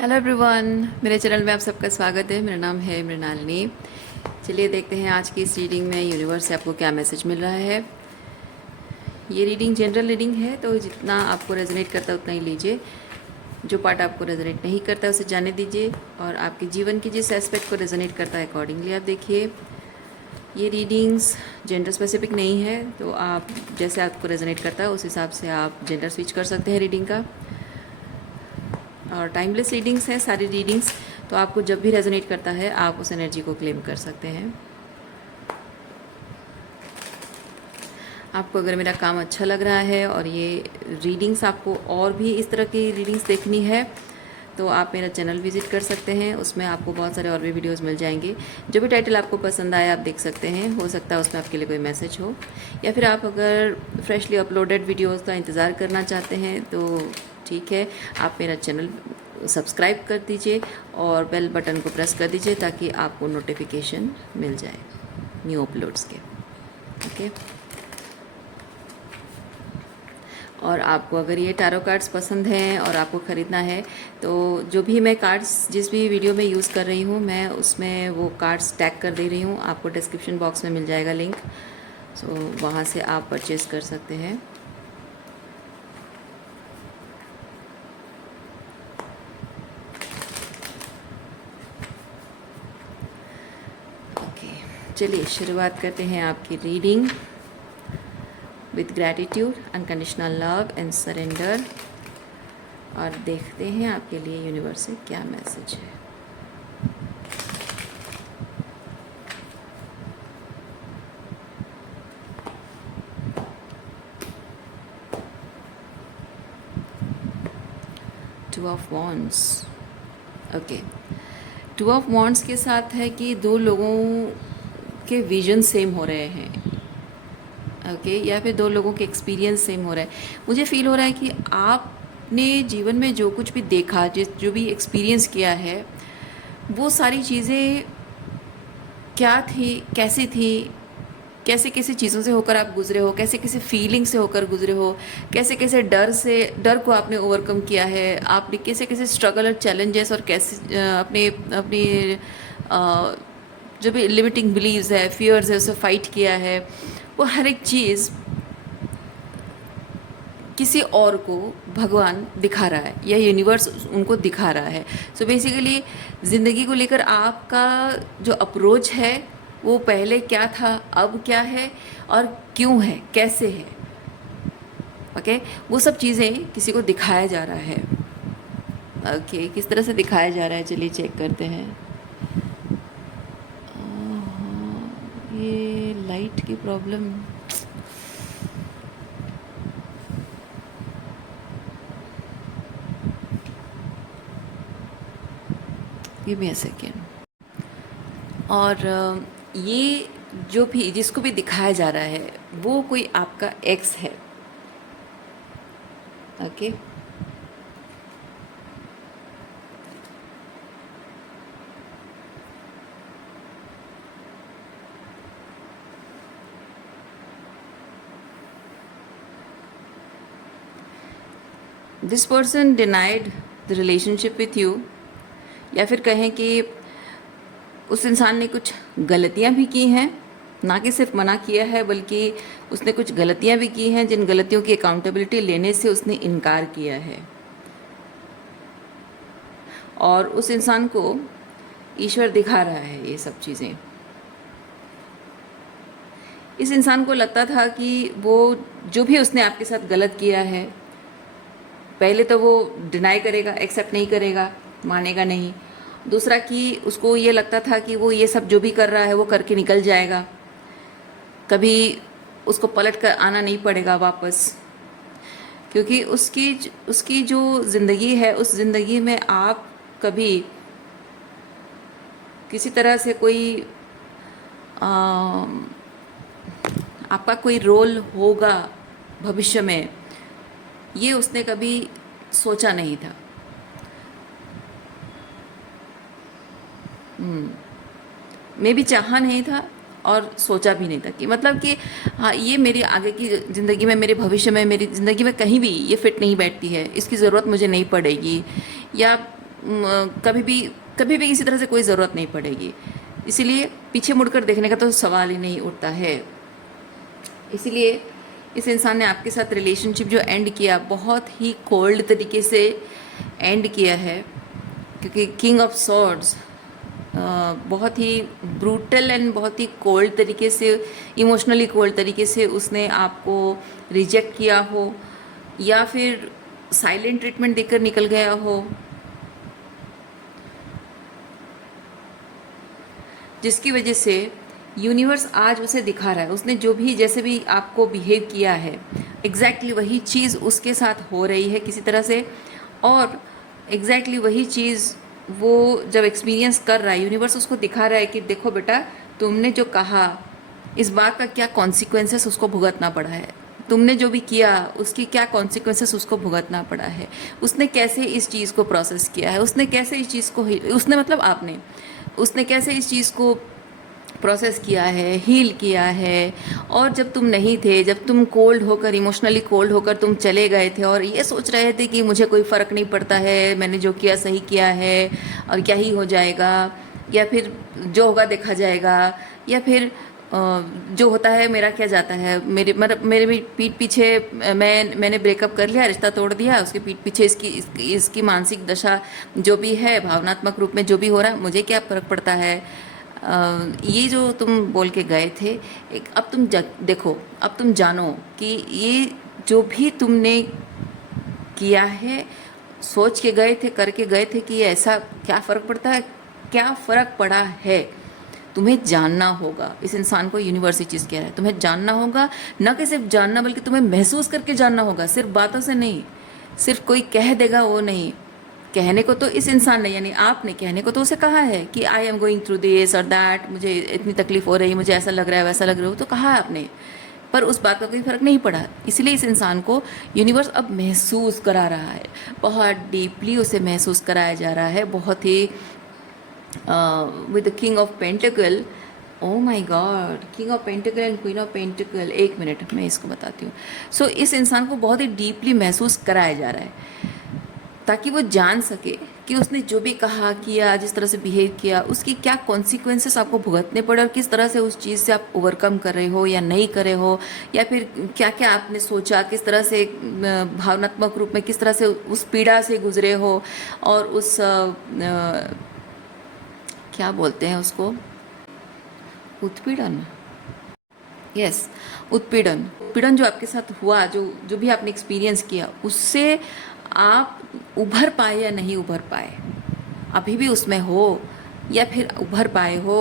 Hello everyone, मेरे channel में आप सबका स्वागत है। मेरा नाम है मृणालिनी। चलिए देखते हैं आज की इस रीडिंग में यूनिवर्स से आपको क्या मैसेज मिल रहा है। ये रीडिंग जनरल रीडिंग है, तो जितना आपको रेजोनेट करता है उतना ही लीजिए। जो पार्ट आपको रेजोनेट नहीं करता है उसे जाने दीजिए, और आपके जीवन की जिस एस्पेक्ट को रेजोनेट करता है अकॉर्डिंगली आप देखिए। ये रीडिंग्स जेंडर स्पेसिफिक नहीं है, तो आप जैसे आपको रेजोनेट करता है उस हिसाब से आप जेंडर स्विच कर सकते हैं रीडिंग का। और टाइमलेस रीडिंग्स हैं सारी रीडिंग्स, तो आपको जब भी रेजोनेट करता है आप उस एनर्जी को क्लेम कर सकते हैं। आपको अगर मेरा काम अच्छा लग रहा है और ये रीडिंग्स आपको और भी इस तरह की रीडिंग्स देखनी है, तो आप मेरा चैनल विज़िट कर सकते हैं। उसमें आपको बहुत सारे और भी वीडियोस मिल जाएंगे। जो भी टाइटल आपको पसंद आए आप देख सकते हैं। हो सकता है उसमें आपके लिए कोई मैसेज हो, या फिर आप अगर फ्रेशली अपलोडेड वीडियोस का इंतज़ार करना चाहते हैं तो ठीक है, आप मेरा चैनल सब्सक्राइब कर दीजिए और बेल बटन को प्रेस कर दीजिए ताकि आपको नोटिफिकेशन मिल जाए न्यू अपलोड्स के। ओके। और आपको अगर ये टैरो कार्ड्स पसंद हैं और आपको ख़रीदना है, तो जो भी मैं कार्ड्स जिस भी वीडियो में यूज़ कर रही हूँ मैं उसमें वो कार्ड्स टैग कर दे रही हूँ। आपको डिस्क्रिप्शन बॉक्स में मिल जाएगा लिंक, सो वहाँ से आप परचेज़ कर सकते हैं। ओके, चलिए शुरुआत करते हैं आपकी reading. With gratitude, unconditional love and surrender. और देखते हैं आपके लिए यूनिवर्स से क्या मैसेज है। Two of wands. Okay, two of wands के साथ है कि दो लोगों के विजन सेम हो रहे हैं। ओके, या फिर दो लोगों के एक्सपीरियंस सेम हो रहा है। मुझे फील हो रहा है कि आपने जीवन में जो कुछ भी देखा, जो भी एक्सपीरियंस किया है, वो सारी चीज़ें क्या थी, कैसी थी, कैसे कैसे चीज़ों से होकर आप गुजरे हो, कैसे कैसे फीलिंग से होकर गुजरे हो, कैसे कैसे डर को आपने ओवरकम किया है, आपने कैसे कैसे स्ट्रगल और चैलेंजेस और कैसे अपने अपने जो भी लिमिटिंग बिलीव्स है, फियर्स है, उसे फाइट किया है। वो हर एक चीज़ किसी और को भगवान दिखा रहा है या यूनिवर्स उनको दिखा रहा है। सो बेसिकली ज़िंदगी को लेकर आपका जो अप्रोच है वो पहले क्या था, अब क्या है, और क्यों है, कैसे है। ओके, वो सब चीज़ें किसी को दिखाया जा रहा है। ओके, किस तरह से दिखाया जा रहा है चलिए चेक करते हैं। ये लाइट की problem. Give me a second. और ये जो भी जिसको भी दिखाया जा रहा है वो कोई आपका एक्स है। Okay, this person denied the relationship with you, या फिर कहें कि उस इंसान ने कुछ गलतियां भी की हैं, ना कि सिर्फ मना किया है बल्कि उसने कुछ गलतियां भी की हैं जिन गलतियों की अकाउंटेबिलिटी लेने से उसने इनकार किया है। और उस इंसान को ईश्वर दिखा रहा है ये सब चीज़ें। इस इंसान को लगता था कि वो जो भी उसने आपके साथ गलत किया है, पहले तो वो डिनाई करेगा, एक्सेप्ट नहीं करेगा, मानेगा नहीं। दूसरा कि उसको ये लगता था कि वो ये सब जो भी कर रहा है वो करके निकल जाएगा, कभी उसको पलट कर आना नहीं पड़ेगा वापस, क्योंकि उसकी उसकी जो ज़िंदगी है उस ज़िंदगी में आप कभी किसी तरह से कोई आपका कोई रोल होगा भविष्य में, ये उसने कभी सोचा नहीं था। मे भी चाहा नहीं था और सोचा भी नहीं था कि मतलब कि हाँ ये मेरी आगे की ज़िंदगी में, मेरे भविष्य में, मेरी ज़िंदगी में कहीं भी ये फिट नहीं बैठती है, इसकी ज़रूरत मुझे नहीं पड़ेगी, या कभी भी किसी तरह से कोई ज़रूरत नहीं पड़ेगी। इसीलिए पीछे मुड़कर देखने का तो सवाल ही नहीं उठता है। इसीलिए इस इंसान ने आपके साथ रिलेशनशिप जो एंड किया, बहुत ही कोल्ड तरीके से एंड किया है, क्योंकि किंग ऑफ सॉर्ड्स बहुत ही ब्रूटल एंड बहुत ही कोल्ड तरीके से, इमोशनली कोल्ड तरीके से उसने आपको रिजेक्ट किया हो, या फिर साइलेंट ट्रीटमेंट देकर निकल गया हो, जिसकी वजह से यूनिवर्स आज उसे दिखा रहा है, उसने जो भी जैसे भी आपको बिहेव किया है एग्जैक्टली वही चीज़ उसके साथ हो रही है किसी तरह से, और एग्जैक्टली वही चीज़ वो जब एक्सपीरियंस कर रहा है, यूनिवर्स उसको दिखा रहा है कि देखो बेटा, तुमने जो कहा इस बात का क्या कॉन्सिक्वेंसेस उसको भुगतना पड़ा है, तुमने जो भी किया उसकी क्या कॉन्सिक्वेंसेस उसको भुगतना पड़ा है, उसने कैसे इस चीज़ को प्रोसेस किया है, उसने कैसे इस चीज़ को उसने मतलब आपने उसने कैसे इस चीज़ को प्रोसेस किया है, हील किया है। और जब तुम नहीं थे, जब तुम कोल्ड होकर, इमोशनली कोल्ड होकर तुम चले गए थे और ये सोच रहे थे कि मुझे कोई फ़र्क नहीं पड़ता है, मैंने जो किया सही किया है और क्या ही हो जाएगा, या फिर जो होगा देखा जाएगा, या फिर जो होता है मेरा क्या जाता है, मेरे भी पीठ पीछे मैंने ब्रेकअप कर लिया, रिश्ता तोड़ दिया, उसके पीठ पीछे इसकी मानसिक दशा जो भी है, भावनात्मक रूप में जो भी हो रहा है, मुझे क्या फ़र्क पड़ता है। ये जो तुम बोल के गए थे, अब तुम देखो, अब तुम जानो कि ये जो भी तुमने किया है, सोच के गए थे, करके गए थे कि ऐसा क्या फ़र्क पड़ता है, क्या फ़र्क पड़ा है, तुम्हें जानना होगा। इस इंसान को यूनिवर्स चीज़ कह रहा है, तुम्हें जानना होगा, न कि सिर्फ जानना बल्कि तुम्हें महसूस करके जानना होगा, सिर्फ बातों से नहीं, सिर्फ कोई कह देगा वो नहीं। कहने को तो इस इंसान ने, यानी आपने कहने को तो उसे कहा है कि I am going through this और दैट, मुझे इतनी तकलीफ हो रही, मुझे ऐसा लग रहा है, वैसा लग रहा है, तो कहा है आपने, पर उस बात का कोई फ़र्क नहीं पड़ा। इसलिए इस इंसान को यूनिवर्स अब महसूस करा रहा है, बहुत डीपली उसे महसूस कराया जा रहा है, बहुत ही with the king of pentacle. Oh my God, king of pentacle and queen of pentacle. एक मिनट, मैं इसको बताती हूँ। सो इस इंसान को बहुत ही डीपली महसूस कराया जा रहा है, ताकि वो जान सके कि उसने जो भी कहा, किया, जिस तरह से बिहेव किया, उसकी क्या कॉन्सिक्वेंसेस आपको भुगतने पड़े, और किस तरह से उस चीज़ से आप ओवरकम कर रहे हो या नहीं कर रहे हो, या फिर क्या क्या आपने सोचा, किस तरह से भावनात्मक रूप में किस तरह से उस पीड़ा से गुजरे हो, और उस क्या बोलते हैं उसको, उत्पीड़न, यस, उत्पीड़न जो आपके साथ हुआ, जो भी आपने एक्सपीरियंस किया, उससे आप उभर पाए या नहीं उभर पाए, अभी भी उसमें हो या फिर उभर पाए हो,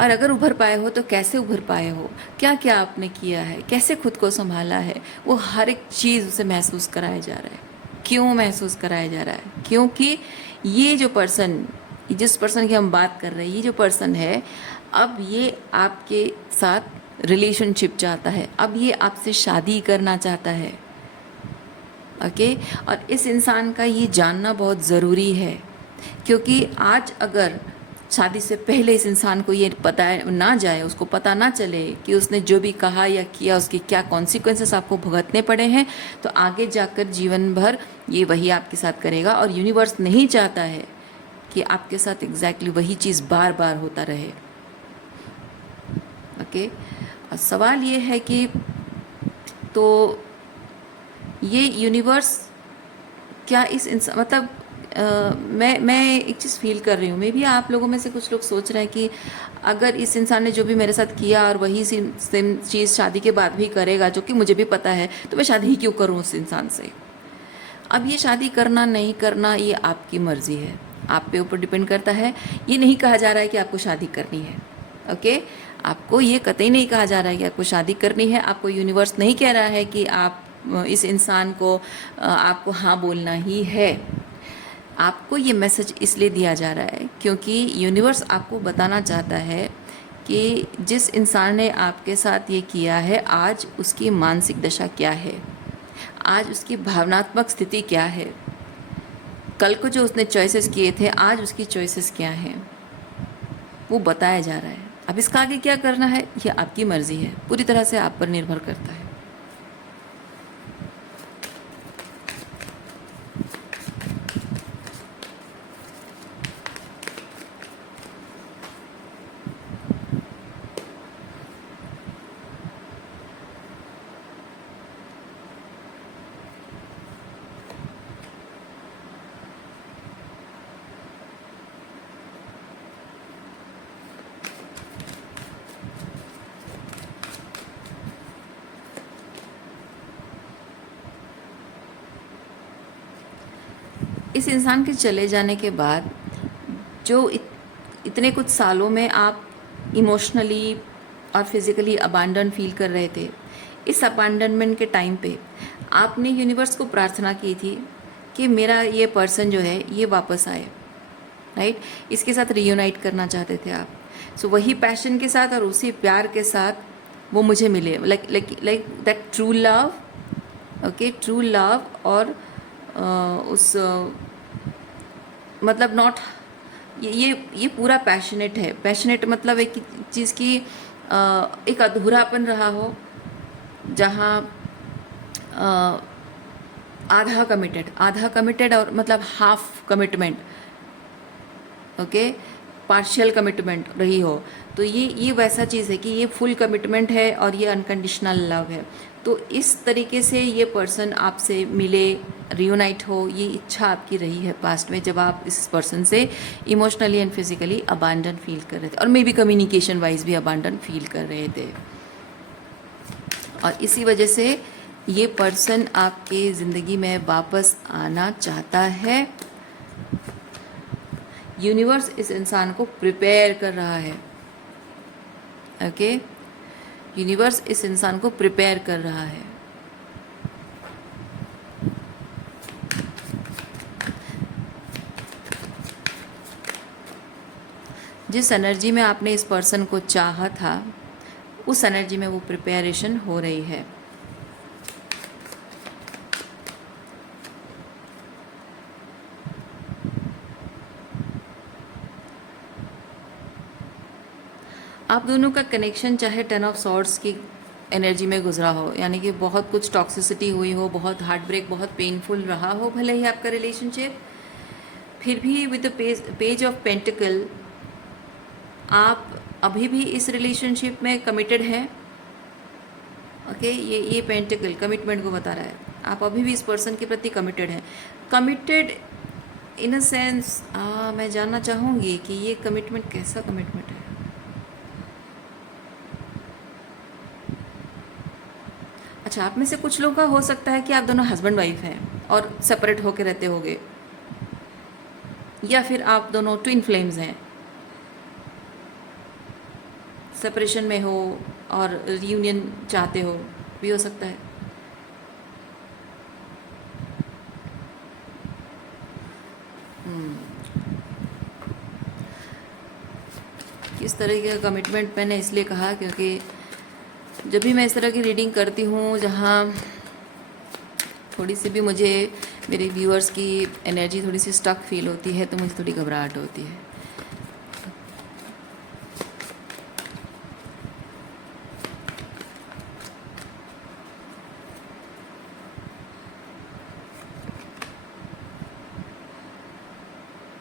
और अगर उभर पाए हो तो कैसे उभर पाए हो, क्या क्या आपने किया है, कैसे खुद को संभाला है, वो हर एक चीज़ उसे महसूस कराया जा रहा है। क्यों महसूस कराया जा रहा है? क्योंकि ये जो पर्सन, जिस पर्सन की हम बात कर रहे हैं, ये जो पर्सन है, अब ये आपके साथ रिलेशनशिप चाहता है, अब ये आपसे शादी करना चाहता है। ओके, और इस इंसान का ये जानना बहुत ज़रूरी है, क्योंकि आज अगर शादी से पहले इस इंसान को ये पता ना जाए, उसको पता ना चले कि उसने जो भी कहा या किया उसकी क्या कॉन्सिक्वेंसेस आपको भुगतने पड़े हैं, तो आगे जाकर जीवन भर ये वही आपके साथ करेगा, और यूनिवर्स नहीं चाहता है कि आपके साथ एग्जैक्टली वही चीज़ बार बार होता रहे। ओके, और सवाल ये है कि तो ये यूनिवर्स क्या इस इंसान, मतलब मैं एक चीज़ फील कर रही हूँ, मे भी आप लोगों में से कुछ लोग सोच रहे हैं कि अगर इस इंसान ने जो भी मेरे साथ किया और वही सेम चीज़ शादी के बाद भी करेगा, जो कि मुझे भी पता है, तो मैं शादी ही क्यों करूँ उस इंसान से। अब ये शादी करना नहीं करना ये आपकी मर्ज़ी है, आप पे ऊपर डिपेंड करता है। ये नहीं कहा जा रहा है कि आपको शादी करनी है, ओके, आपको ये कतई नहीं कहा जा रहा है कि आपको शादी करनी है। आपको यूनिवर्स नहीं कह रहा है कि आप इस इंसान को आपको हाँ बोलना ही है। आपको ये मैसेज इसलिए दिया जा रहा है क्योंकि यूनिवर्स आपको बताना चाहता है कि जिस इंसान ने आपके साथ ये किया है, आज उसकी मानसिक दशा क्या है, आज उसकी भावनात्मक स्थिति क्या है, कल को जो उसने चॉइसेस किए थे, आज उसकी चॉइसेस क्या हैं, वो बताया जा रहा है। अब इसका आगे क्या करना है, ये आपकी मर्ज़ी है, पूरी तरह से आप पर निर्भर करता है। इस इंसान के चले जाने के बाद जो इतने कुछ सालों में आप इमोशनली और फिज़िकली अबांडन फील कर रहे थे, इस अबांडनमेंट के टाइम पे आपने यूनिवर्स को प्रार्थना की थी कि मेरा ये पर्सन जो है ये वापस आए, राइट? इसके साथ रीयूनाइट करना चाहते थे आप। सो वही पैशन के साथ और उसी प्यार के साथ वो मुझे मिले, like that true love, okay, true love. और उस मतलब नॉट ये पूरा पैशनेट है। पैशनेट मतलब एक चीज़ की एक अधूरापन रहा हो, जहाँ आधा कमिटेड और मतलब half commitment, okay, partial commitment रही हो, तो ये वैसा चीज़ है कि ये फुल कमिटमेंट है और ये अनकंडीशनल लव है। तो इस तरीके से ये पर्सन आपसे मिले, रियूनाइट हो, ये इच्छा आपकी रही है पास्ट में, जब आप इस पर्सन से इमोशनली एंड फिजिकली अबांडन फील कर रहे थे, और मे बी कम्युनिकेशन वाइज भी अबांडन फील कर रहे थे। और इसी वजह से ये पर्सन आपके ज़िंदगी में वापस आना चाहता है। यूनिवर्स इस इंसान को प्रिपेयर कर रहा है, ओके, यूनिवर्स इस इंसान को प्रिपेयर कर रहा है। जिस एनर्जी में आपने इस पर्सन को चाहा था, उस एनर्जी में वो प्रिपरेशन हो रही है। आप दोनों का कनेक्शन चाहे 10 ऑफ सॉर्ड्स की एनर्जी में गुजरा हो, यानी कि बहुत कुछ टॉक्सिसिटी हुई हो, बहुत हार्ट ब्रेक, बहुत पेनफुल रहा हो भले ही आपका रिलेशनशिप, फिर भी with the page of pentacle आप अभी भी इस रिलेशनशिप में कमिटेड हैं, ओके। ये पेंटिकल कमिटमेंट को बता रहा है, आप अभी भी इस पर्सन के प्रति कमिटेड हैं। कमिटेड इन अ सेंस, मैं जानना चाहूँगी कि ये कमिटमेंट कैसा कमिटमेंट है। अच्छा, आप में से कुछ लोगों का हो सकता है कि आप दोनों हस्बैंड वाइफ हैं और सेपरेट होकर रहते होंगे, या फिर आप दोनों ट्विन फ्लेम्स हैं, सेपरेशन में हो और रियूनियन चाहते हो, भी हो सकता है। किस तरह का कमिटमेंट मैंने इसलिए कहा क्योंकि जब भी मैं इस तरह की रीडिंग करती हूँ जहाँ थोड़ी सी भी मुझे मेरे व्यूअर्स की एनर्जी थोड़ी सी स्टक फील होती है, तो मुझे थोड़ी घबराहट होती है।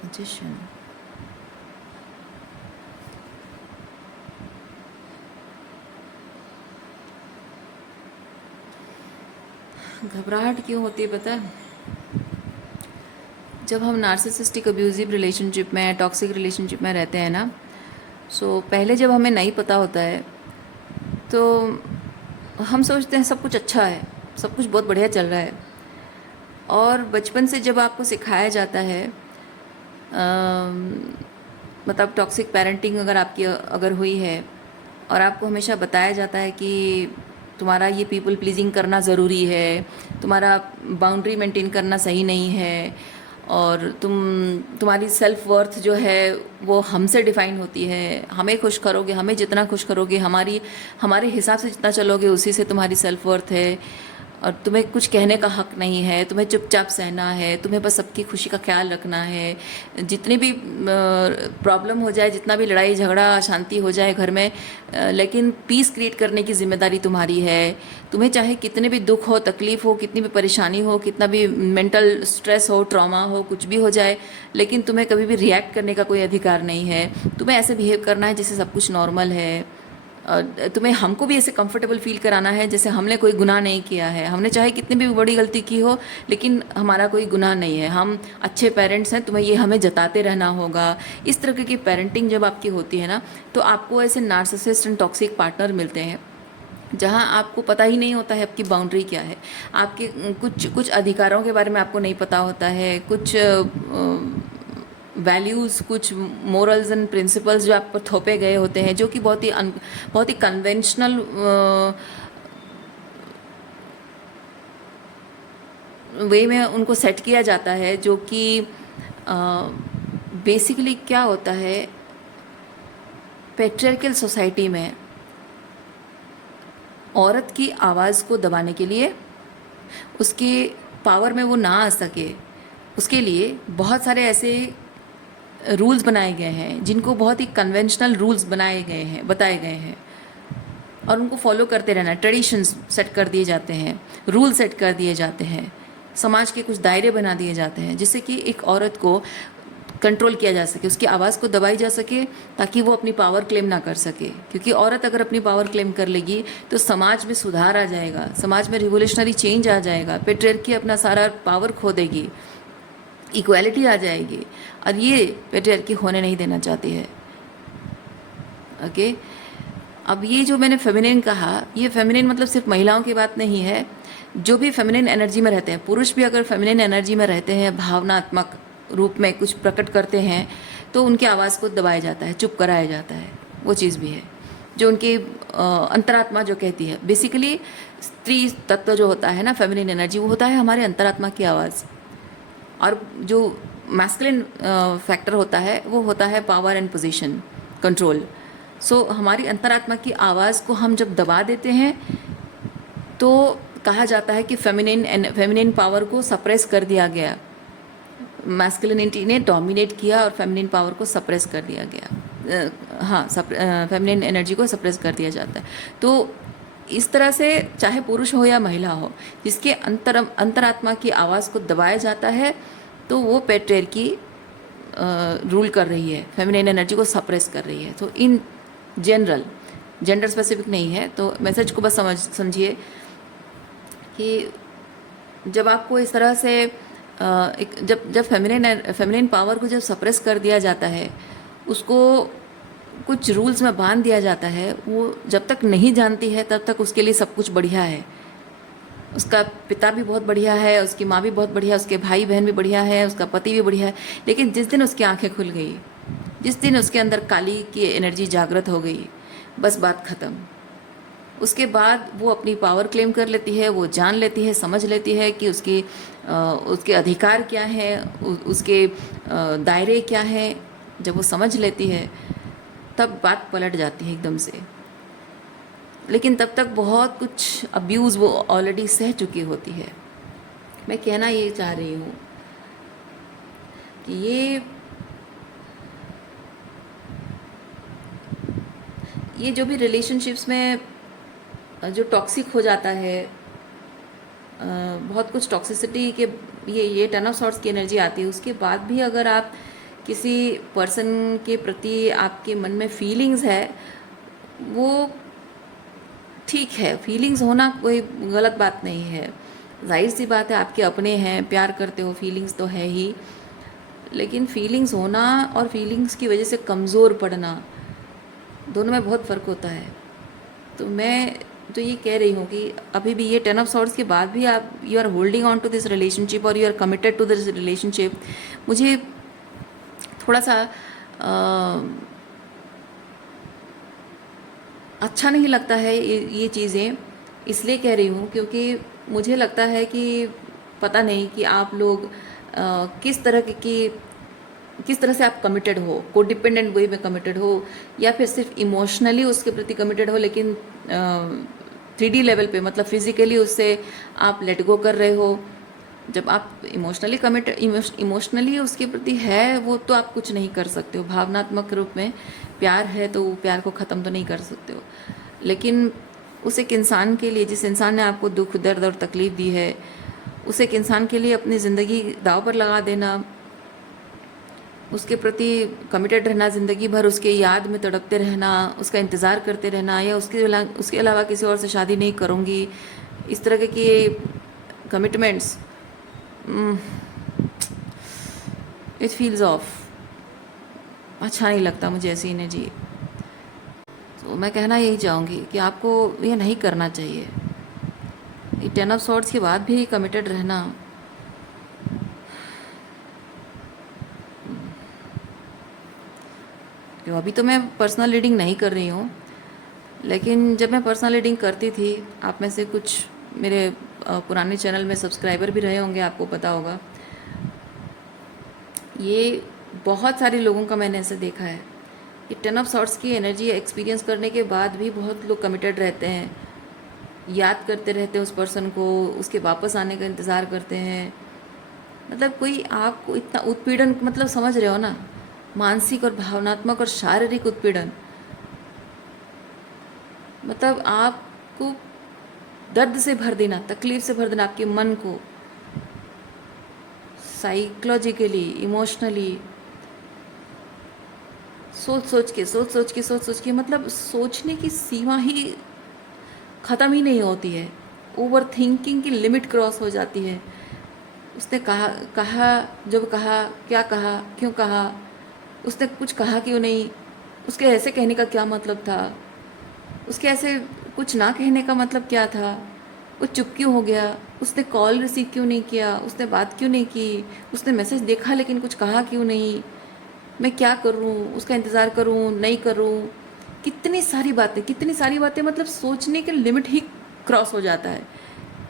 Magician. घबराहट क्यों होती है पता है? जब हम नार्सिसिस्टिक अब्यूजिव रिलेशनशिप में, टॉक्सिक रिलेशनशिप में रहते हैं ना, सो पहले जब हमें नहीं पता होता है तो हम सोचते हैं सब कुछ अच्छा है, सब कुछ बहुत बढ़िया चल रहा है। और बचपन से जब आपको सिखाया जाता है, मतलब टॉक्सिक पेरेंटिंग अगर हुई है और आपको हमेशा बताया जाता है कि तुम्हारा ये पीपल प्लीजिंग करना ज़रूरी है, तुम्हारा बाउंड्री मेंटेन करना सही नहीं है, और तुम्हारी सेल्फ वर्थ जो है वो हमसे डिफ़ाइन होती है, हमें खुश करोगे, हमें जितना खुश करोगे, हमारे हिसाब से जितना चलोगे उसी से तुम्हारी सेल्फ वर्थ है, और तुम्हें कुछ कहने का हक नहीं है, तुम्हें चुपचाप सहना है, तुम्हें बस सबकी खुशी का ख्याल रखना है। जितनी भी प्रॉब्लम हो जाए, जितना भी लड़ाई झगड़ा अशांति हो जाए घर में, लेकिन पीस क्रिएट करने की जिम्मेदारी तुम्हारी है। तुम्हें चाहे कितने भी दुख हो, तकलीफ़ हो, कितनी भी परेशानी हो, कितना भी मेंटल स्ट्रेस हो, ट्रॉमा हो, कुछ भी हो जाए, लेकिन तुम्हें कभी भी रिएक्ट करने का कोई अधिकार नहीं है। तुम्हें ऐसे बिहेव करना है जैसे सब कुछ नॉर्मल है। तुम्हें हमको भी ऐसे कंफर्टेबल फील कराना है जैसे हमने कोई गुनाह नहीं किया है, हमने चाहे कितनी भी बड़ी गलती की हो लेकिन हमारा कोई गुनाह नहीं है, हम अच्छे पेरेंट्स हैं, तुम्हें ये हमें जताते रहना होगा। इस तरह की पेरेंटिंग जब आपकी होती है ना, तो आपको ऐसे नार्सिसिस्ट एंड टॉक्सिक पार्टनर मिलते हैं जहाँ आपको पता ही नहीं होता है आपकी बाउंड्री क्या है, आपके कुछ कुछ अधिकारों के बारे में आपको नहीं पता होता है, कुछ वैल्यूज़, कुछ मोरल्स एंड प्रिंसिपल्स जो आप पर थोपे गए होते हैं, जो कि बहुत ही कन्वेंशनल वे में उनको सेट किया जाता है, जो कि बेसिकली क्या होता है, पैट्रियार्कल सोसाइटी में औरत की आवाज़ को दबाने के लिए, उसके पावर में वो ना आ सके, उसके लिए बहुत सारे ऐसे रूल्स बनाए गए हैं, जिनको बहुत ही कन्वेंशनल रूल्स बनाए गए हैं, बताए गए हैं, और उनको फॉलो करते रहना। ट्रेडिशंस सेट कर दिए जाते हैं, रूल सेट कर दिए जाते हैं, समाज के कुछ दायरे बना दिए जाते हैं, जिससे कि एक औरत को कंट्रोल किया जा सके, उसकी आवाज़ को दबाई जा सके, ताकि वो अपनी पावर क्लेम ना कर सके। क्योंकि औरत अगर अपनी पावर क्लेम कर लेगी तो समाज में सुधार आ जाएगा, समाज में रिवोल्यूशनरी चेंज आ जाएगा, पेट्रियार्की अपना सारा पावर खो देगी, इक्वालिटी आ जाएगी, और ये पेट्रियार्की होने नहीं देना चाहती है। ओके, अब ये जो मैंने फेमिनिन कहा, ये फेमिनिन मतलब सिर्फ महिलाओं की बात नहीं है। जो भी फेमिनिन एनर्जी में रहते हैं, पुरुष भी अगर फेमिनिन एनर्जी में रहते हैं, भावनात्मक रूप में कुछ प्रकट करते हैं, तो उनकी आवाज़ को दबाया जाता है, चुप कराया जाता है। वो चीज़ भी है जो उनकी अंतरात्मा जो कहती है। बेसिकली स्त्री तत्व जो होता है ना, फेमिनिन एनर्जी, वो होता है हमारे अंतरात्मा की आवाज़। और जो मैस्कुलिन फैक्टर होता है, वो होता है पावर एंड पोजीशन, कंट्रोल। सो हमारी अंतरात्मा की आवाज़ को हम जब दबा देते हैं, तो कहा जाता है कि फेमिनिन पावर को सप्रेस कर दिया गया, मैस्कुलिनिटी ने डोमिनेट किया और फेमिनिन पावर को सप्रेस कर दिया गया। हाँ, फेमिनिन एनर्जी को सप्रेस कर दिया जाता है। तो इस तरह से चाहे पुरुष हो या महिला हो, जिसके अंतरात्मा की आवाज़ को दबाया जाता है, तो वो पैट्रियार्की रूल कर रही है, फेमिनिन एनर्जी को सप्रेस कर रही है। तो इन जनरल, जेंडर स्पेसिफिक नहीं है, तो मैसेज को बस समझिए कि जब आपको इस तरह से जब फेमिनिन पावर को जब सप्रेस कर दिया जाता है, उसको कुछ रूल्स में बांध दिया जाता है, वो जब तक नहीं जानती है तब तक उसके लिए सब कुछ बढ़िया है। उसका पिता भी बहुत बढ़िया है, उसकी माँ भी बहुत बढ़िया, उसके भाई बहन भी बढ़िया है, उसका पति भी बढ़िया है। लेकिन जिस दिन उसकी आंखें खुल गई, जिस दिन उसके अंदर काली की एनर्जी जागृत हो गई, बस बात ख़त्म। उसके बाद वो अपनी पावर क्लेम कर लेती है, वो जान लेती है, समझ लेती है कि उसके अधिकार क्या हैं, उसके दायरे क्या हैं। जब वो समझ लेती है, तब बात पलट जाती है एकदम से। लेकिन तब तक बहुत कुछ अब्यूज़ वो ऑलरेडी सह चुकी होती है। मैं कहना ये चाह रही हूँ कि ये जो भी रिलेशनशिप्स में जो टॉक्सिक हो जाता है, बहुत कुछ टॉक्सिसिटी के ये 10 ऑफ सॉर्ट्स की एनर्जी आती है, उसके बाद भी अगर आप किसी पर्सन के प्रति आपके मन में फीलिंग्स है, वो ठीक है, फीलिंग्स होना कोई गलत बात नहीं है। जाहिर सी बात है, आपके अपने हैं, प्यार करते हो, फीलिंग्स तो है ही। लेकिन फीलिंग्स होना और फीलिंग्स की वजह से कमज़ोर पड़ना, दोनों में बहुत फ़र्क होता है। तो मैं तो ये कह रही हूँ कि अभी भी ये 10 ऑफ सॉर्ट्स के बाद भी आप you are holding on to this relationship और you are committed to this relationship. मुझे थोड़ा सा अच्छा नहीं लगता है ये चीज़ें। इसलिए कह रही हूँ क्योंकि मुझे लगता है कि पता नहीं कि आप लोग किस तरह से आप कमिटेड हो, को डिपेंडेंट वे में कमिटेड हो, या फिर सिर्फ इमोशनली उसके प्रति कमिटेड हो, लेकिन 3D लेवल पे, मतलब फिजिकली उससे आप लेट गो कर रहे हो। जब आप इमोशनली उसके प्रति है, वो तो आप कुछ नहीं कर सकते हो। भावनात्मक रूप में प्यार है तो प्यार को ख़त्म तो नहीं कर सकते हो। लेकिन उस एक इंसान के लिए, जिस इंसान ने आपको दुख, दर्द और तकलीफ़ दी है, उस एक इंसान के लिए अपनी ज़िंदगी दाव पर लगा देना, उसके प्रति कमिटेड रहना, ज़िंदगी भर उसके याद में तड़पते रहना, उसका इंतज़ार करते रहना, या उसके अलावा किसी और से शादी नहीं करूँगी, इस तरह के कमिटमेंट्स, इट फील्स ऑफ। अच्छा नहीं लगता मुझे ऐसी एनर्जी। तो मैं कहना यही चाहूँगी कि आपको ये नहीं करना चाहिए। ये 10 ऑफ सॉर्ड्स के बाद भी कमिटेड रहना, क्यों अभी तो मैं पर्सनल रीडिंग नहीं कर रही हूँ, लेकिन जब मैं पर्सनल रीडिंग करती थी, आप में से कुछ मेरे पुराने चैनल में सब्सक्राइबर भी रहे होंगे, आपको पता होगा। ये बहुत सारे लोगों का मैंने ऐसे देखा है कि 10 ऑफ सॉर्ड्स की एनर्जी एक्सपीरियंस करने के बाद भी बहुत लोग कमिटेड रहते हैं, याद करते रहते हैं उस पर्सन को, उसके वापस आने का इंतज़ार करते हैं। मतलब कोई आपको इतना उत्पीड़न, मतलब समझ रहे हो ना, मानसिक और भावनात्मक और शारीरिक उत्पीड़न, मतलब आपको दर्द से भर देना, तकलीफ से भर देना आपके मन को, साइकोलॉजिकली, इमोशनली, सोच सोच के मतलब सोचने की सीमा ही ख़त्म ही नहीं होती है। ओवर थिंकिंग की लिमिट क्रॉस हो जाती है। उसने कहा जब कहा, क्या कहा, क्यों कहा, उसने कुछ कहा क्यों नहीं, उसके ऐसे कहने का क्या मतलब था, उसके ऐसे कुछ ना कहने का मतलब क्या था, वो चुप क्यों हो गया, उसने कॉल रिसीव क्यों नहीं किया, उसने बात क्यों नहीं की, उसने मैसेज देखा लेकिन कुछ कहा क्यों नहीं, मैं क्या करूं, उसका इंतज़ार करूं नहीं करूं, कितनी सारी बातें, मतलब सोचने के लिमिट ही क्रॉस हो जाता है।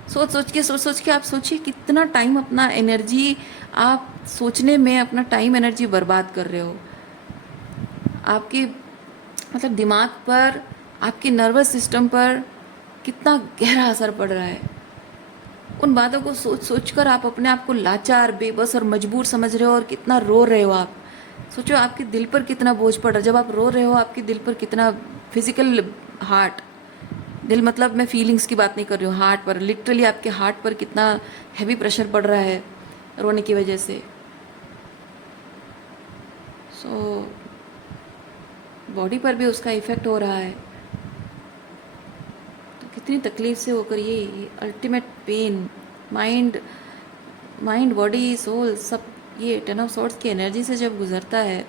सोच सोच के आप सोचिए कितना टाइम, अपना एनर्जी आप सोचने में अपना टाइम एनर्जी बर्बाद कर रहे हो। आपके मतलब दिमाग पर, आपके नर्वस सिस्टम पर कितना गहरा असर पड़ रहा है। उन बातों को सोच सोच कर आप अपने आप को लाचार, बेबस और मजबूर समझ रहे हो, और कितना रो रहे हो आप। सोचो आपके दिल पर कितना बोझ पड़ रहा है। जब आप रो रहे हो, आपके दिल पर कितना फिजिकल, हार्ट, दिल मतलब मैं फीलिंग्स की बात नहीं कर रही हूँ, हार्ट पर, लिटरली आपके हार्ट पर कितना हैवी प्रेशर पड़ रहा है रोने की वजह से। सो बॉडी पर भी उसका इफ़ेक्ट हो रहा है। तो कितनी तकलीफ से होकर ये ultimate pain, mind body soul सब, ये 10 ऑफ सॉर्ड्स की एनर्जी से जब गुजरता है,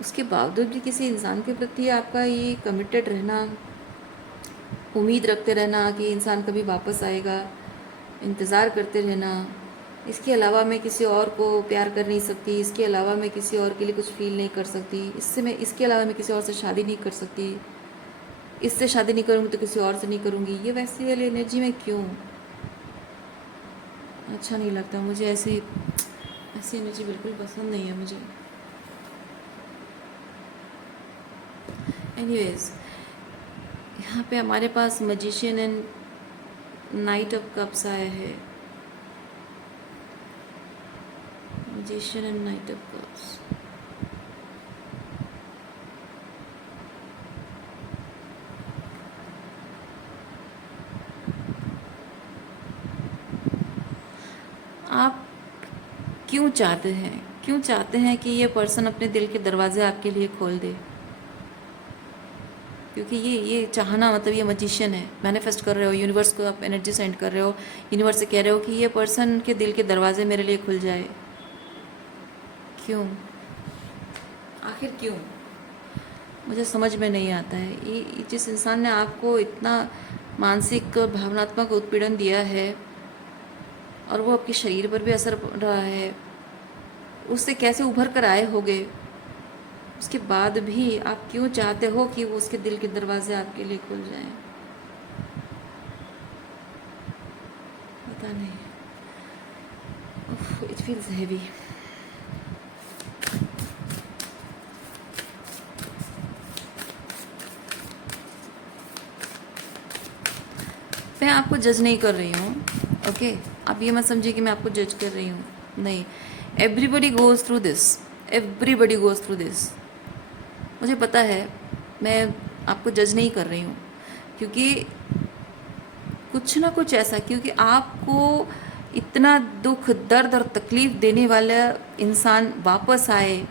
उसके बावजूद भी किसी इंसान के प्रति आपका ये कमिटेड रहना, उम्मीद रखते रहना कि इंसान कभी वापस आएगा, इंतज़ार करते रहना, इसके अलावा मैं किसी और को प्यार कर नहीं सकती, इसके अलावा मैं किसी और के लिए कुछ फील नहीं कर सकती, इसके अलावा मैं किसी और से शादी नहीं कर सकती, इससे शादी नहीं करूँगी तो किसी और से नहीं करूँगी, ये वैसी वाली एनर्जी में क्यों? अच्छा नहीं लगता मुझे, ऐसी एनर्जी बिल्कुल पसंद नहीं है मुझे। एनीवेज, यहाँ पे हमारे पास magician and knight of cups आया है। Magician and knight of cups, आप क्यों चाहते हैं कि ये पर्सन अपने दिल के दरवाजे आपके लिए खोल दे? क्योंकि ये चाहना, मतलब ये मैजिशियन है, मैनिफेस्ट कर रहे हो, यूनिवर्स को आप एनर्जी सेंड कर रहे हो, यूनिवर्स से कह रहे हो कि ये पर्सन के दिल के दरवाजे मेरे लिए खुल जाए। क्यों? आखिर क्यों? मुझे समझ में नहीं आता है। ये जिस इंसान ने आपको इतना मानसिक भावनात्मक उत्पीड़न दिया है, और वो आपके शरीर पर भी असर पड़ रहा है, उससे कैसे उभर कर आए होगे, उसके बाद भी आप क्यों चाहते हो कि वो उसके दिल के दरवाजे आपके लिए खुल जाएं? पता नहीं, इट फील्स हेवी। मैं आपको जज नहीं कर रही हूँ, ओके? आप ये मत समझिए कि मैं आपको जज कर रही हूँ, नहीं। एवरीबडी गोज़ थ्रू दिस, मुझे पता है, मैं आपको जज नहीं कर रही हूँ, क्योंकि कुछ ना कुछ ऐसा, क्योंकि आपको इतना दुख, दर्द और तकलीफ़ देने वाला इंसान वापस आए,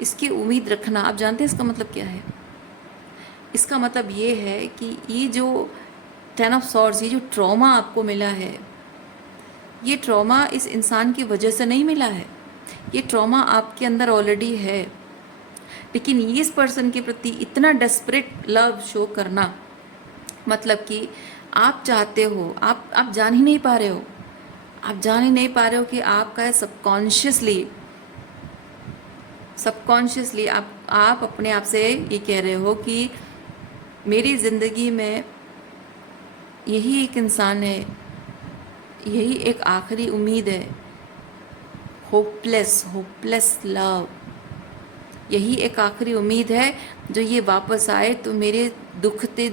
इसकी उम्मीद रखना, आप जानते हैं इसका मतलब क्या है? इसका मतलब ये है कि ये जो 10 ऑफ सॉर्ड्स, ये जो ट्रॉमा आपको मिला है, ये ट्रॉमा इस इंसान की वजह से नहीं मिला है, ये ट्रॉमा आपके अंदर ऑलरेडी है, लेकिन इस पर्सन के प्रति इतना डेस्परेट लव शो करना, मतलब कि आप चाहते हो, आप जान ही नहीं पा रहे हो, आप जान ही नहीं पा रहे हो कि आपका सबकॉन्शियसली आप अपने आप से ये कह रहे हो कि मेरी ज़िंदगी में यही एक इंसान है, यही एक आखिरी उम्मीद है, होपलेस लव, यही एक आखिरी उम्मीद है जो ये वापस आए तो मेरे दुखती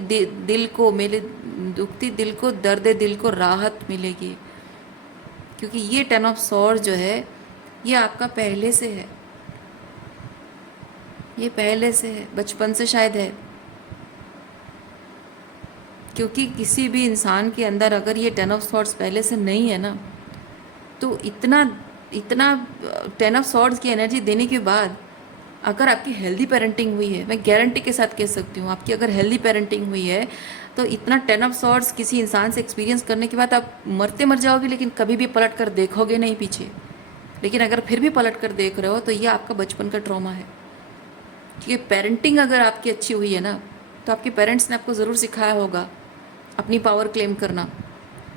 दिल को दर्द दिल को राहत मिलेगी। क्योंकि ये 10 ऑफ सॉर्ड जो है ये आपका पहले से है, ये पहले से है, बचपन से शायद है। क्योंकि किसी भी इंसान के अंदर अगर ये 10 ऑफ सॉर्ड्स पहले से नहीं है ना, तो इतना 10 ऑफ सॉर्ड्स की एनर्जी देने के बाद अगर आपकी हेल्दी पेरेंटिंग हुई है, मैं गारंटी के साथ कह सकती हूँ, आपकी अगर हेल्दी पेरेंटिंग हुई है तो इतना 10 ऑफ सॉर्ड्स किसी इंसान से एक्सपीरियंस करने के बाद आप मर जाओगे, लेकिन कभी भी पलट कर देखोगे नहीं पीछे। लेकिन अगर फिर भी पलट कर देख रहे हो तो ये आपका बचपन का ट्रॉमा है। क्योंकि पेरेंटिंग अगर आपकी अच्छी हुई है ना, तो आपके पेरेंट्स ने आपको ज़रूर सिखाया होगा अपनी पावर क्लेम करना,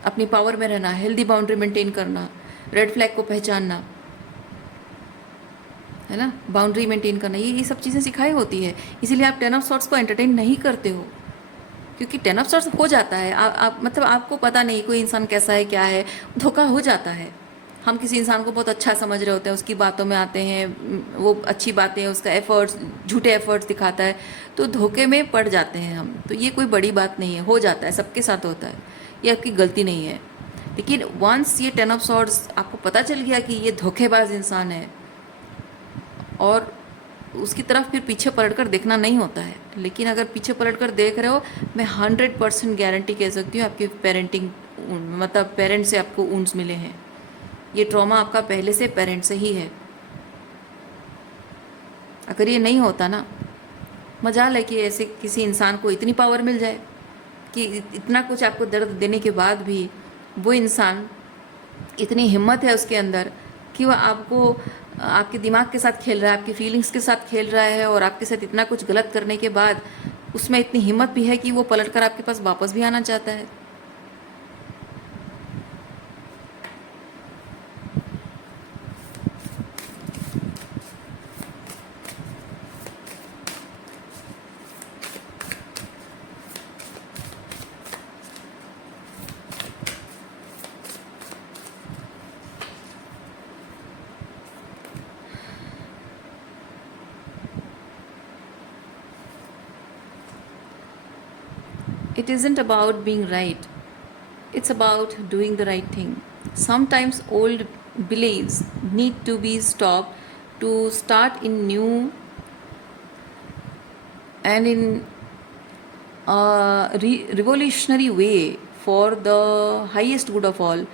अपनी पावर में रहना, हेल्दी बाउंड्री मेंटेन करना, रेड फ्लैग को पहचानना, है ना, बाउंड्री मेंटेन करना, ये सब चीज़ें सिखाई होती है। इसीलिए आप 10 ऑफ सॉर्ड्स को एंटरटेन नहीं करते हो, क्योंकि 10 ऑफ सॉर्ड्स हो जाता है। आप मतलब आपको पता नहीं कोई इंसान कैसा है, क्या है, धोखा हो जाता है। हम किसी इंसान को बहुत अच्छा समझ रहे होते हैं, उसकी बातों में आते हैं, वो अच्छी बातें हैं, उसका एफर्ट्स, झूठे एफर्ट्स दिखाता है, तो धोखे में पड़ जाते हैं हम। तो ये कोई बड़ी बात नहीं है, हो जाता है, सबके साथ होता है, ये आपकी गलती नहीं है। लेकिन वंस ये 10 ऑफ सॉर्ड्स आपको पता चल गया कि ये धोखेबाज इंसान है, और उसकी तरफ फिर पीछे पलट कर देखना नहीं होता है। लेकिन अगर पीछे पलट कर देख रहे हो, मैं 100% गारंटी कह सकती हूँ आपकी पेरेंटिंग, मतलब पेरेंट्स से आपको ऊंस मिले हैं। ये ट्रॉमा आपका पहले से पेरेंट से ही है। अगर ये नहीं होता ना, मजाल है कि ऐसे किसी इंसान को इतनी पावर मिल जाए कि इतना कुछ आपको दर्द देने के बाद भी वो इंसान, इतनी हिम्मत है उसके अंदर कि वह आपको, आपके दिमाग के साथ खेल रहा है, आपकी फीलिंग्स के साथ खेल रहा है, और आपके साथ इतना कुछ गलत करने के बाद उसमें इतनी हिम्मत भी है कि वो पलट कर आपके पास वापस भी आना चाहता है। It isn't about being right, it's about doing the right thing. Sometimes old beliefs need to be stopped to start in new and in a revolutionary way for the highest good of all.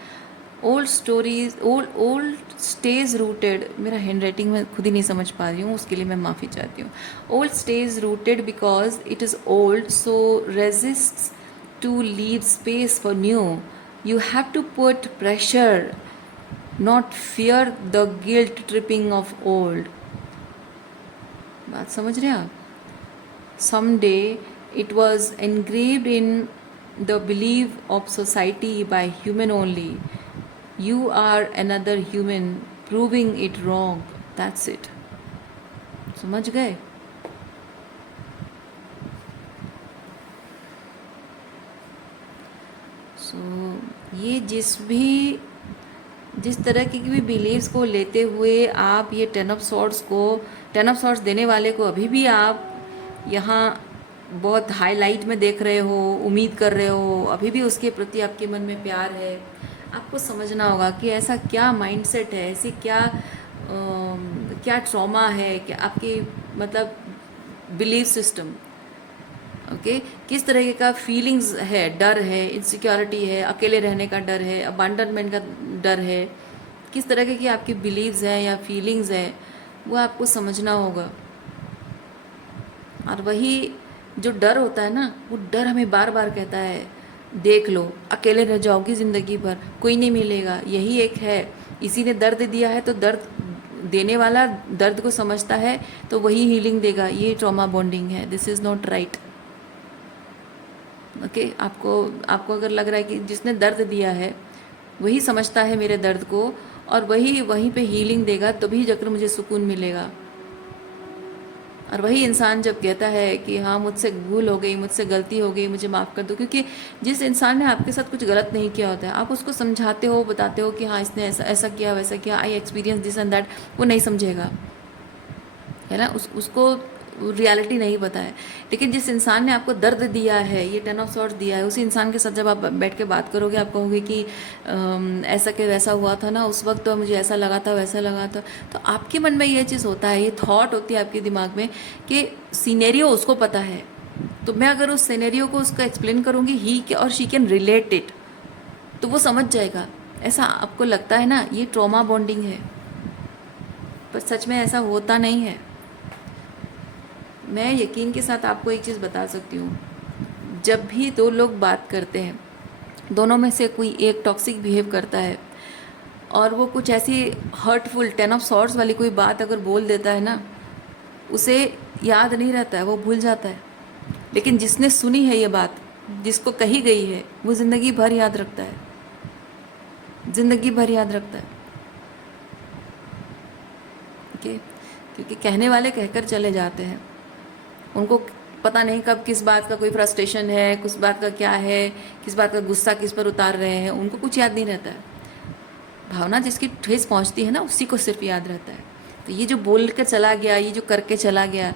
Old stories, old stage rooted, मेरा hand writing में खुद ही नहीं समझ पा रही हूँ, उसके लिए मैं माफ़ी चाहती हूँ। Old stage rooted because it is old, so resist to leave space for new. You have to put pressure, not fear the guilt tripping of old. बात समझ रहे हैं आप? Someday it was engraved in the belief of society by human only. You are another human proving it wrong. That's it. समझ गए? ये जिस तरह की भी बिलीव्स को लेते हुए आप ये 10 ऑफ सॉर्ड्स देने वाले को अभी भी आप यहाँ बहुत हाईलाइट में देख रहे हो, उम्मीद कर रहे हो, अभी भी उसके प्रति आपके मन में प्यार है। आपको समझना होगा कि ऐसा क्या माइंडसेट है, ऐसी क्या ट्रॉमा है, क्या आपकी मतलब बिलीव सिस्टम, ओके, किस तरह का फीलिंग्स है, डर है, इनसिक्योरिटी है, अकेले रहने का डर है, अबांडनमेंट का डर है, किस तरह की आपकी बिलीव्स हैं या फीलिंग्स हैं, वो आपको समझना होगा। और वही जो डर होता है ना, वो डर हमें बार बार कहता है देख लो, अकेले रह जाओगी ज़िंदगी भर, कोई नहीं मिलेगा, यही एक है, इसी ने दर्द दिया है तो दर्द देने वाला दर्द को समझता है तो वही हीलिंग देगा, ये ट्रॉमा बॉन्डिंग है। This is not right. Okay, आपको अगर लग रहा है कि जिसने दर्द दिया है वही समझता है मेरे दर्द को और वही वहीं पे हीलिंग देगा, तभी जाकर मुझे सुकून मिलेगा। और वही इंसान जब कहता है कि हाँ मुझसे भूल हो गई, मुझसे गलती हो गई, मुझे माफ़ कर दो, क्योंकि जिस इंसान ने आपके साथ कुछ गलत नहीं किया होता है, आप उसको समझाते हो, बताते हो कि हाँ इसने ऐसा ऐसा किया, वैसा किया, I experience this and that, वो नहीं समझेगा, है ना। उसको रियलिटी नहीं पता है। लेकिन जिस इंसान ने आपको दर्द दिया है, ये 10 ऑफ सॉर्ड्स दिया है, उसी इंसान के साथ जब आप बैठ के बात करोगे, आप कहोगे कि ऐसा कि वैसा हुआ था ना उस वक्त, तो मुझे ऐसा लगा था, वैसा लगा था। तो आपके मन में ये चीज़ होता है, ये थॉट होती है आपके दिमाग में कि सीनेरियो उसको पता है, तो मैं अगर उस सीनेरियो को उसका एक्सप्लेन करूँगी, ही और शी कैन रिलेट इट, तो वो समझ जाएगा। ऐसा आपको लगता है ना, ये ट्रॉमा बॉन्डिंग है, पर सच में ऐसा होता नहीं है। मैं यकीन के साथ आपको एक चीज़ बता सकती हूँ, जब भी दो लोग बात करते हैं, दोनों में से कोई एक टॉक्सिक बिहेव करता है और वो कुछ ऐसी हर्टफुल 10 ऑफ सॉर्ड्स वाली कोई बात अगर बोल देता है ना, उसे याद नहीं रहता है, वो भूल जाता है। लेकिन जिसने सुनी है ये बात, जिसको कही गई है, वो ज़िंदगी भर याद रखता है, ज़िंदगी भर याद रखता है। ओके, क्योंकि कहने वाले कहकर चले जाते हैं, उनको पता नहीं कब किस बात का कोई फ्रस्ट्रेशन है, किस बात का क्या है, किस बात का गुस्सा किस पर उतार रहे हैं, उनको कुछ याद नहीं रहता है। भावना जिसकी ठेस पहुंचती है ना, उसी को सिर्फ याद रहता है। तो ये जो बोल कर चला गया, ये जो करके चला गया,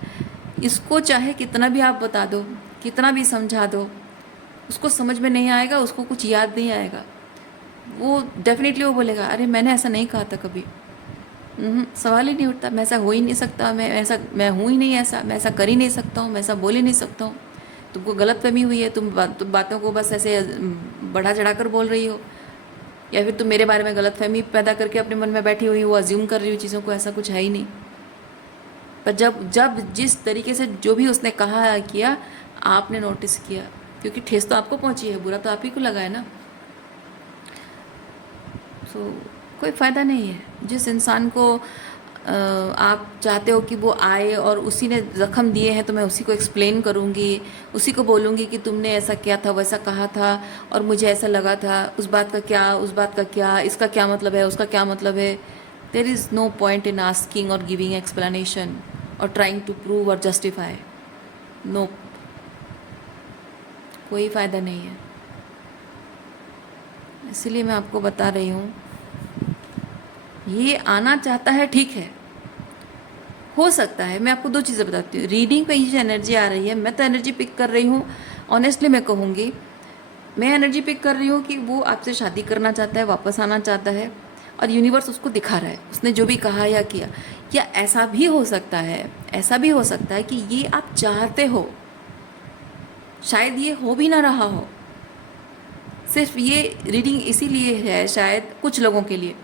इसको चाहे कितना भी आप बता दो, कितना भी समझा दो, उसको समझ में नहीं आएगा, उसको कुछ याद नहीं आएगा। वो डेफिनेटली वो बोलेगा अरे मैंने ऐसा नहीं कहा था कभी। सवाल ही नहीं उठता, मैं ऐसा हो ही नहीं सकता, मैं हूँ ही नहीं ऐसा, मैं ऐसा कर ही नहीं सकता हूँ, मैं ऐसा बोल ही नहीं सकता हूँ। तुमको गलतफहमी हुई है, तुम बातों को बस ऐसे बढ़ा चढ़ा कर बोल रही हो, या फिर तुम मेरे बारे में गलतफहमी पैदा करके अपने मन में बैठी हुई हो, अज्यूम कर रही हो चीज़ों को, ऐसा कुछ है ही नहीं। पर जब जब जिस तरीके से जो भी उसने कहा किया, आपने नोटिस किया, क्योंकि ठेस तो आपको पहुंची है, बुरा तो आप ही को लगा है ना। सो कोई फ़ायदा नहीं है। जिस इंसान को आप चाहते हो कि वो आए और उसी ने ज़ख्म दिए हैं, तो मैं उसी को एक्सप्लेन करूँगी, उसी को बोलूँगी कि तुमने ऐसा किया था, वैसा कहा था और मुझे ऐसा लगा था, उस बात का क्या, उस बात का क्या, इसका क्या मतलब है, उसका क्या मतलब है। There is no point in asking और गिविंग एक्सप्लेनेशन और ट्राइंग टू प्रूव और जस्टिफाई। नो, कोई फ़ायदा नहीं है। इसलिए मैं आपको बता रही हूँ, ये आना चाहता है, ठीक है, हो सकता है। मैं आपको दो चीज़ें बताती हूँ। रीडिंग पे ये जो एनर्जी आ रही है, मैं तो एनर्जी पिक कर रही हूँ, ऑनेस्टली मैं कहूँगी, मैं एनर्जी पिक कर रही हूँ कि वो आपसे शादी करना चाहता है, वापस आना चाहता है, और यूनिवर्स उसको दिखा रहा है, उसने जो भी कहा या किया। या ऐसा भी हो सकता है, ऐसा भी हो सकता है कि ये आप चाहते हो, शायद ये हो भी ना रहा हो। सिर्फ ये रीडिंग इसीलिए है, शायद कुछ लोगों के लिए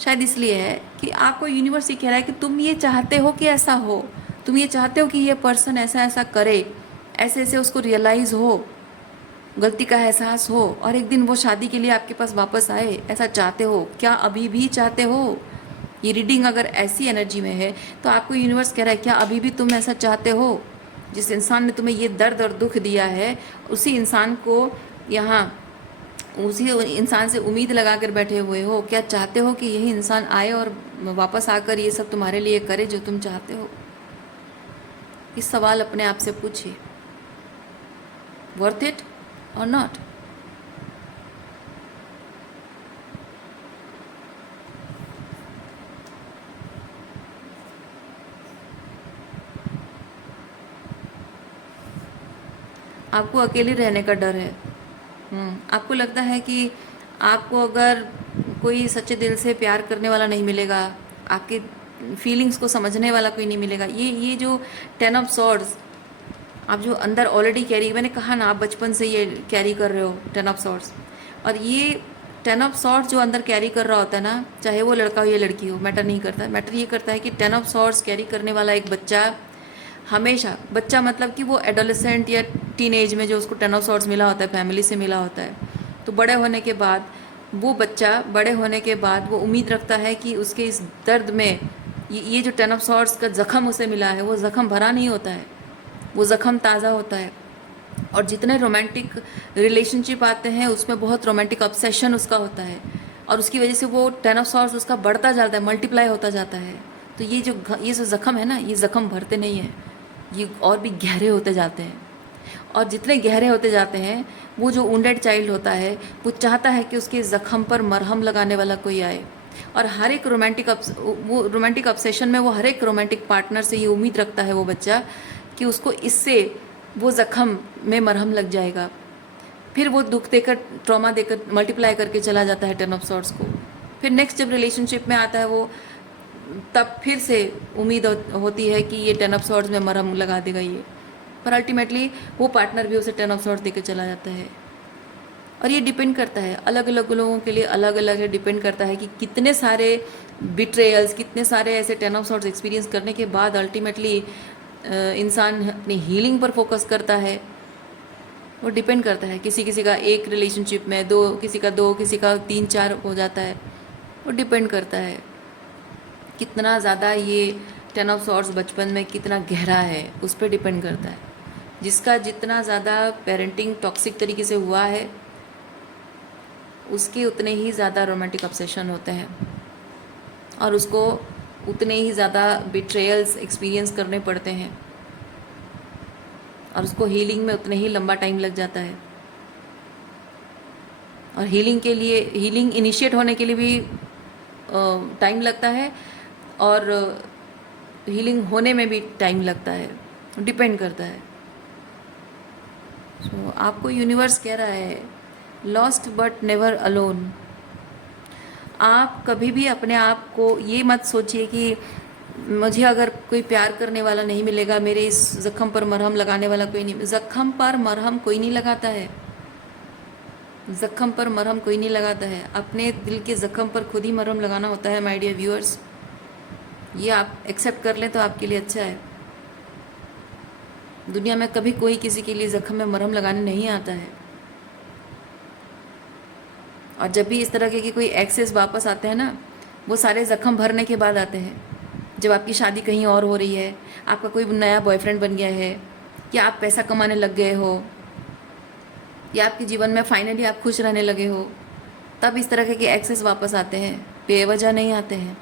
शायद इसलिए है कि आपको यूनिवर्स ये कह रहा है कि तुम ये चाहते हो कि ऐसा हो, तुम ये चाहते हो कि ये पर्सन ऐसा ऐसा करे, ऐसे ऐसे उसको रियलाइज़ हो, गलती का एहसास हो, और एक दिन वो शादी के लिए आपके पास वापस आए। ऐसा चाहते हो क्या? अभी भी चाहते हो? ये रीडिंग अगर ऐसी एनर्जी में है तो आपको यूनिवर्स कह रहा है क्या अभी भी तुम ऐसा चाहते हो? जिस इंसान ने तुम्हें ये दर्द और दुख दिया है, उसी इंसान को यहाँ, उसी इंसान से उम्मीद लगा कर बैठे हुए हो। क्या चाहते हो कि यही इंसान आए और वापस आकर ये सब तुम्हारे लिए करे जो तुम चाहते हो? इस सवाल अपने आप से पूछिए, वर्थ इट और नॉट। आपको अकेले रहने का डर है। आपको लगता है कि आपको अगर कोई सच्चे दिल से प्यार करने वाला नहीं मिलेगा, आपके फीलिंग्स को समझने वाला कोई नहीं मिलेगा। ये जो 10 ऑफ सॉर्ड्स आप जो अंदर ऑलरेडी कैरी, मैंने कहा ना, आप बचपन से ये कैरी कर रहे हो 10 ऑफ सॉर्ड्स, और ये 10 ऑफ सॉर्ड्स जो अंदर कैरी कर रहा होता है ना, चाहे वो लड़का हो या लड़की हो, मैटर नहीं करता। मैटर ये करता है कि 10 ऑफ सॉर्ड्स कैरी करने वाला एक बच्चा हमेशा, बच्चा मतलब कि वो एडोलेसेंट या टीन एज में जो उसको 10 ऑफ सॉर्ड्स मिला होता है, फैमिली से मिला होता है, तो बड़े होने के बाद वो बच्चा, बड़े होने के बाद वो उम्मीद रखता है कि उसके इस दर्द में ये जो 10 ऑफ सॉर्ड्स का ज़ख़म उसे मिला है, वो ज़ख़म भरा नहीं होता है, वो ज़ख़म ताज़ा होता है। और जितने रोमांटिक रिलेशनशिप आते हैं उसमें बहुत रोमांटिक ऑब्सेशन उसका होता है, और उसकी वजह से वो 10 ऑफ सॉर्ड्स उसका बढ़ता जाता है, मल्टीप्लाई होता जाता है। तो ये जो ज़ख़म है ना, ये ज़ख़म भरते नहीं हैं, ये और भी गहरे होते जाते हैं। और जितने गहरे होते जाते हैं, वो जो वुंडेड चाइल्ड होता है वो चाहता है कि उसके ज़ख़म पर मरहम लगाने वाला कोई आए। और हर एक रोमांटिक ऑब्सेशन में वो हर एक रोमांटिक पार्टनर से ये उम्मीद रखता है वो बच्चा कि उसको इससे वो ज़ख़म में मरहम लग जाएगा। फिर वो दुख देकर, ट्रॉमा देकर मल्टीप्लाई करके चला जाता है 10 ऑफ सॉर्ड्स को। फिर नेक्स्ट जब रिलेशनशिप में आता है वो, तब फिर से उम्मीद होती है कि ये 10 ऑफ सॉर्ड्स में मरहम लगा देगा ये, पर अल्टीमेटली वो पार्टनर भी उसे 10 ऑफ सॉर्ड्स देकर चला जाता है। और ये डिपेंड करता है, अलग अलग लोगों के लिए अलग अलग है, डिपेंड करता है कि कितने सारे बिट्रेयल्स, कितने सारे ऐसे 10 ऑफ सॉर्ड्स एक्सपीरियंस करने के बाद अल्टीमेटली इंसान अपनी हीलिंग पर फोकस करता है। वो डिपेंड करता है, किसी किसी का एक रिलेशनशिप में किसी का 2, किसी का 3, 4 हो जाता है। वो डिपेंड करता है कितना ज़्यादा ये 10 ऑफ सॉर्ड्स बचपन में कितना गहरा है, उस पर डिपेंड करता है। जिसका जितना ज़्यादा पेरेंटिंग टॉक्सिक तरीके से हुआ है, उसके उतने ही ज़्यादा रोमांटिक ऑब्सेशन होते हैं, और उसको उतने ही ज़्यादा बिट्रेयल्स एक्सपीरियंस करने पड़ते हैं, और उसको हीलिंग में उतने ही लंबा टाइम लग जाता है। और हीलिंग इनिशिएट होने के लिए भी टाइम लगता है, और हीलिंग होने में भी टाइम लगता है, डिपेंड करता है। सो आपको यूनिवर्स कह रहा है, लॉस्ट बट नेवर अलोन। आप कभी भी अपने आप को ये मत सोचिए कि मुझे अगर कोई प्यार करने वाला नहीं मिलेगा, मेरे इस ज़ख़म पर मरहम लगाने वाला कोई नहीं। ज़ख़म पर मरहम कोई नहीं लगाता है, ज़ख़म पर मरहम कोई नहीं लगाता है। अपने दिल के ज़ख़म पर खुद ही मरहम लगाना होता है माय डियर व्यूअर्स। ये आप एक्सेप्ट कर लें तो आपके लिए अच्छा है। दुनिया में कभी कोई किसी के लिए ज़ख़म में मरहम लगाने नहीं आता है। और जब भी इस तरह के कोई एक्सेस वापस आते हैं ना, वो सारे ज़ख़म भरने के बाद आते हैं। जब आपकी शादी कहीं और हो रही है, आपका कोई नया बॉयफ्रेंड बन गया है, या आप पैसा कमाने लग गए हो, या आपके जीवन में फाइनली आप खुश रहने लगे हो, तब इस तरह के एक्सेस वापस आते हैं, बेवजह नहीं आते हैं।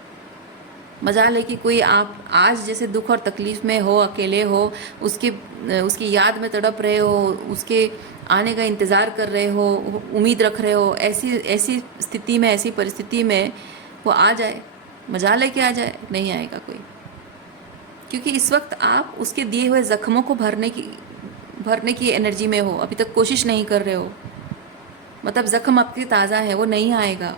मजाल है कि कोई आप आज जैसे दुख और तकलीफ़ में हो, अकेले हो, उसकी याद में तड़प रहे हो, उसके आने का इंतज़ार कर रहे हो, उम्मीद रख रहे हो, ऐसी स्थिति में, ऐसी परिस्थिति में वो आ जाए, मजाल है कि आ जाए, नहीं आएगा कोई। क्योंकि इस वक्त आप उसके दिए हुए ज़ख्मों को भरने की एनर्जी में हो, अभी तक कोशिश नहीं कर रहे हो, मतलब ज़ख्म आपके ताज़ा है, वो नहीं आएगा।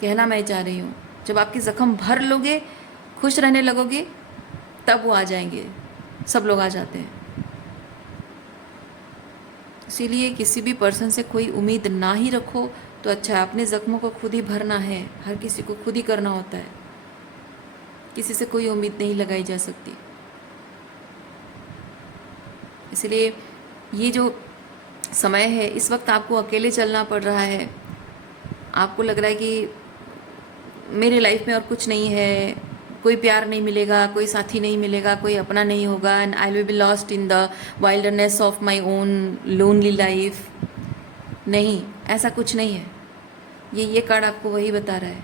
कहना मैं चाह रही हूँ, जब आपके ज़ख्म भर लोगे, खुश रहने लगोगे, तब वो आ जाएंगे। सब लोग आ जाते हैं। इसीलिए किसी भी पर्सन से कोई उम्मीद ना ही रखो तो अच्छा है। अपने ज़ख्मों को खुद ही भरना है, हर किसी को खुद ही करना होता है, किसी से कोई उम्मीद नहीं लगाई जा सकती। इसलिए ये जो समय है, इस वक्त आपको अकेले चलना पड़ रहा है। आपको लग रहा है कि मेरे लाइफ में और कुछ नहीं है, कोई प्यार नहीं मिलेगा, कोई साथी नहीं मिलेगा, कोई अपना नहीं होगा, and I will be lost in the wilderness of my own lonely life. नहीं, ऐसा कुछ नहीं है। ये कार्ड आपको वही बता रहा है,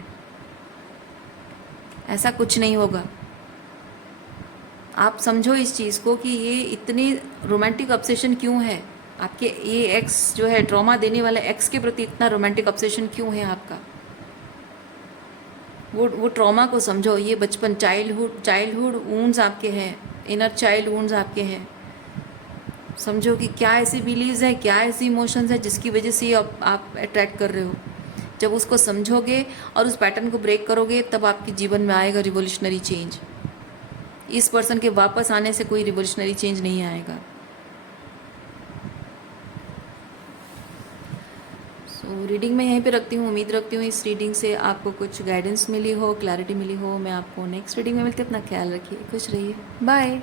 ऐसा कुछ नहीं होगा। आप समझो इस चीज़ को कि ये इतनी रोमांटिक ऑब्सेशन क्यों है आपके, ये एक्स जो है, ट्रॉमा देने वाला एक्स के प्रति इतना रोमांटिक ऑब्सेशन क्यों है आपका। वो ट्रॉमा को समझो। ये बचपन, चाइल्डहुड वुंड्स आपके हैं, इनर चाइल्ड वुंड्स आपके हैं। समझो कि क्या ऐसी बिलीव्स है, क्या ऐसी इमोशंस है जिसकी वजह से आप अट्रैक्ट कर रहे हो। जब उसको समझोगे और उस पैटर्न को ब्रेक करोगे, तब आपके जीवन में आएगा रिवोल्यूशनरी चेंज। इस पर्सन के वापस आने से कोई रिवोल्यूशनरी चेंज नहीं आएगा। रीडिंग में यहीं पे रखती हूँ। उम्मीद रखती हूँ इस रीडिंग से आपको कुछ गाइडेंस मिली हो, क्लैरिटी मिली हो। मैं आपको नेक्स्ट रीडिंग में मिलती हूँ। अपना ख्याल रखिए, खुश रहिए, बाय।